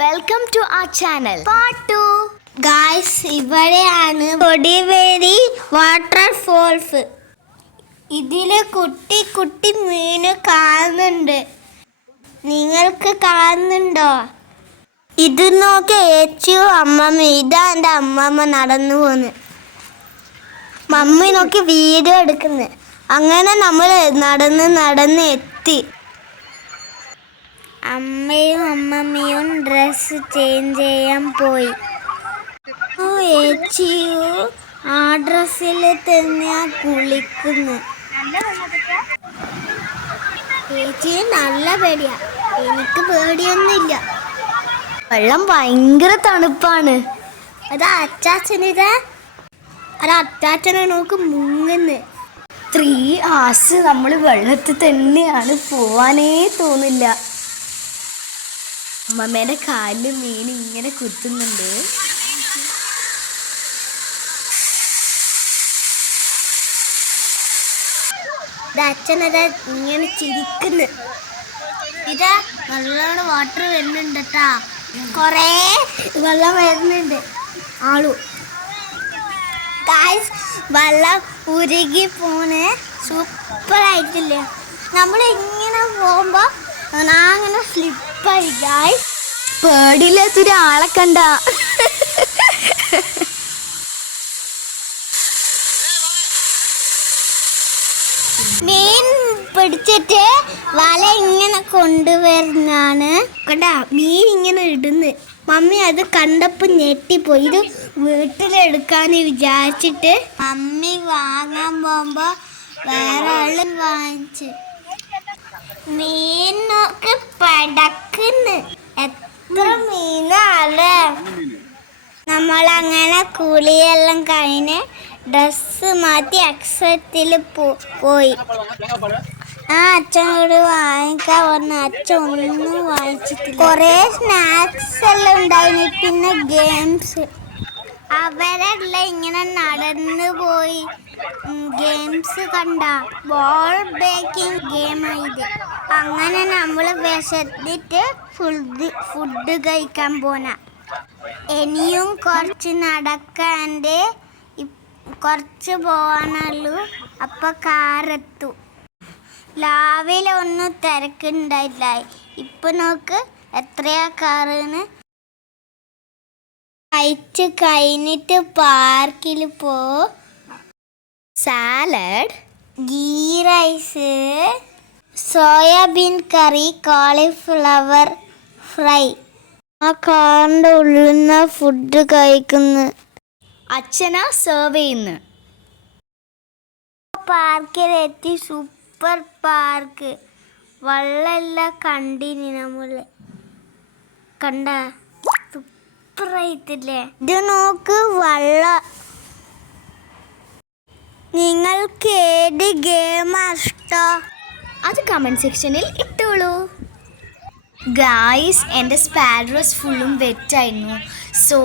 Welcome to our channel. Part 2. Guys, ഇവിടെയാണ് കൊടിവേരി waterfalls. ഇതില് കുട്ടി കുട്ടി മീന് കാണുന്നുണ്ട്. നിങ്ങൾക്ക് കാണുന്നുണ്ടോ? ഇത് നോക്കി ഏച്ചിയും അമ്മമ്മ. ഇതാ എൻ്റെ അമ്മമ്മ നടന്നു പോന്ന്. മമ്മി നോക്കി വീഡിയോ എടുക്കുന്നു. അങ്ങനെ നമ്മൾ നടന്ന് എത്തി. അമ്മയും അമ്മമ്മയും ഡ്രസ്സ് ചേഞ്ച് ചെയ്യാൻ പോയി. ഏച്ചിയോ ആ ഡ്രസ്സിൽ തന്നെയാ കുളിക്കുന്നു. ചേച്ചി നല്ല പേടിയാ. എനിക്ക് പേടിയൊന്നുമില്ല. വെള്ളം ഭയങ്കര തണുപ്പാണ്. അതാ അച്ചാച്ചനിതാ. അതാ അച്ചാച്ചനെ നോക്ക് മുങ്ങുന്നു. 3 hours നമ്മൾ വെള്ളത്തിൽ തന്നെയാണ്. പോവാനേ തോന്നില്ല. അമ്മമ്മേൻ്റെ കാലിൽ മീൻ ഇങ്ങനെ കുത്തുന്നുണ്ട്. അച്ഛനതാ ഇങ്ങനെ ചിരിക്കുന്നു. ഇതാ നല്ലോണം വാട്ടർ വരുന്നുണ്ട് കേട്ടാ. കൊറേ വെള്ളം വരുന്നുണ്ട്. ആളു വെള്ളം ഉരുകി പോണേ. സൂപ്പറായിട്ടില്ലേ? നമ്മൾ ഇങ്ങനെ പോകുമ്പോ അങ്ങനെ സ്ലിപ്പായി. ഗായ്സ് പേടിയില്ലാത്തൊരാളെ കണ്ട. മീൻ പിടിച്ചിട്ട് വല ഇങ്ങനെ കൊണ്ടുവരുന്നാണ്. കണ്ടാ മീൻ ഇങ്ങനെ ഇടുന്നു. മമ്മി അത് കണ്ടപ്പോ ഞെട്ടിപ്പോയി. ഇത് വീട്ടിലെടുക്കാന്ന് വിചാരിച്ചിട്ട് മമ്മി വാങ്ങാൻ പോകുമ്പോ വേറെ ആള് വാങ്ങിച്ച്. മീനൊക്കെ പടക്കുന്നു. എത്ര മീനാണ്. നമ്മളങ്ങനെ കുളിയെല്ലാം കഴിഞ്ഞ് ഡ്രസ്സ് മാറ്റി എക്സറ്റിൽ പോയി. അച്ഛനോട് വാങ്ങിക്കാൻ പറഞ്ഞ അച്ഛൻ ഒന്നും വാങ്ങിച്ചിട്ടില്ല. കുറേ സ്നാക്സ് എല്ലാം ഉണ്ടായിന്. പിന്നെ ഗെയിംസ് അവരെല്ലാം ഇങ്ങനെ നടന്നു പോയി. ഗെയിംസ് കണ്ട ബോൾ ബ്രേക്കിംഗ് ഗെയിമായത്. അങ്ങനെ നമ്മൾ വിശന്നിട്ട് ഫുഡ് കഴിക്കാൻ പോന. ഇനിയും കുറച്ച് നടക്കാണ്ട് കുറച്ച് പോകാനുള്ളൂ. അപ്പം കാറെത്തു. രാവിലെ ഒന്നും തിരക്കുണ്ടായില്ല. ഇപ്പം നോക്ക് എത്രയാ കാറെന്ന്. കഴിച്ച് കഴിഞ്ഞിട്ട് പാർക്കിൽ പോ. Salad, ghee rice, soybean curry, cauliflower fry. ആ കാറിൻ്റെ ഉള്ളിൽ നിന്ന് ഫുഡ് കഴിക്കുന്നു. അച്ഛനാ സെർവ് ചെയ്യുന്നു. പാർക്കിലെത്തി. Super park. വെള്ളമെല്ലാം കണ്ടിനി നമ്മൾ. കണ്ട സൂപ്പറായിട്ടില്ലേ? ഇത് നോക്ക് വെള്ളം. നിങ്ങൾക്ക് ഏത് ഗെയിമാ ഇഷ്ടം? അത് കമൻറ്റ് സെക്ഷനിൽ ഇട്ടോളൂ. ഗായ്സ്, എൻ്റെ സ്പാഡ്രസ് ഫുള്ളും വെറ്റായിരുന്നു. സോ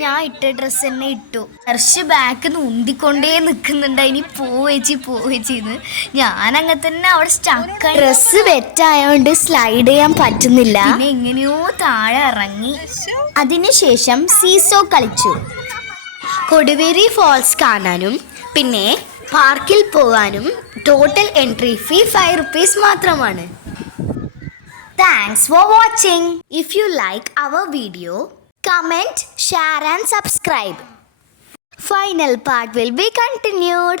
ഞാൻ ഇട്ട ഡ്രസ്സ് തന്നെ ഇട്ടു. കുറച്ച് ബാക്ക് ഉന്തിക്കൊണ്ടേ നിൽക്കുന്നുണ്ട്. ഇനി പോവേച്ചിന്ന് ഞാനങ്ങനെ തന്നെ അവിടെ സ്റ്റക്കായി. ഡ്രസ്സ് വെറ്റായതുകൊണ്ട് സ്ലൈഡ് ചെയ്യാൻ പറ്റുന്നില്ല. പിന്നെ എങ്ങനെയോ താഴെ ഇറങ്ങി. അതിനുശേഷം സീസോ കളിച്ചു. കൊടിവേരി ഫോൾസ് കാണാനും പിന്നെ പാർക്കിൽ പോകാനും ടോട്ടൽ എൻട്രി ഫീ 5 rupees മാത്രമാണ്. Thanks for watching. If you like our video, comment, share and subscribe. Final part will be continued.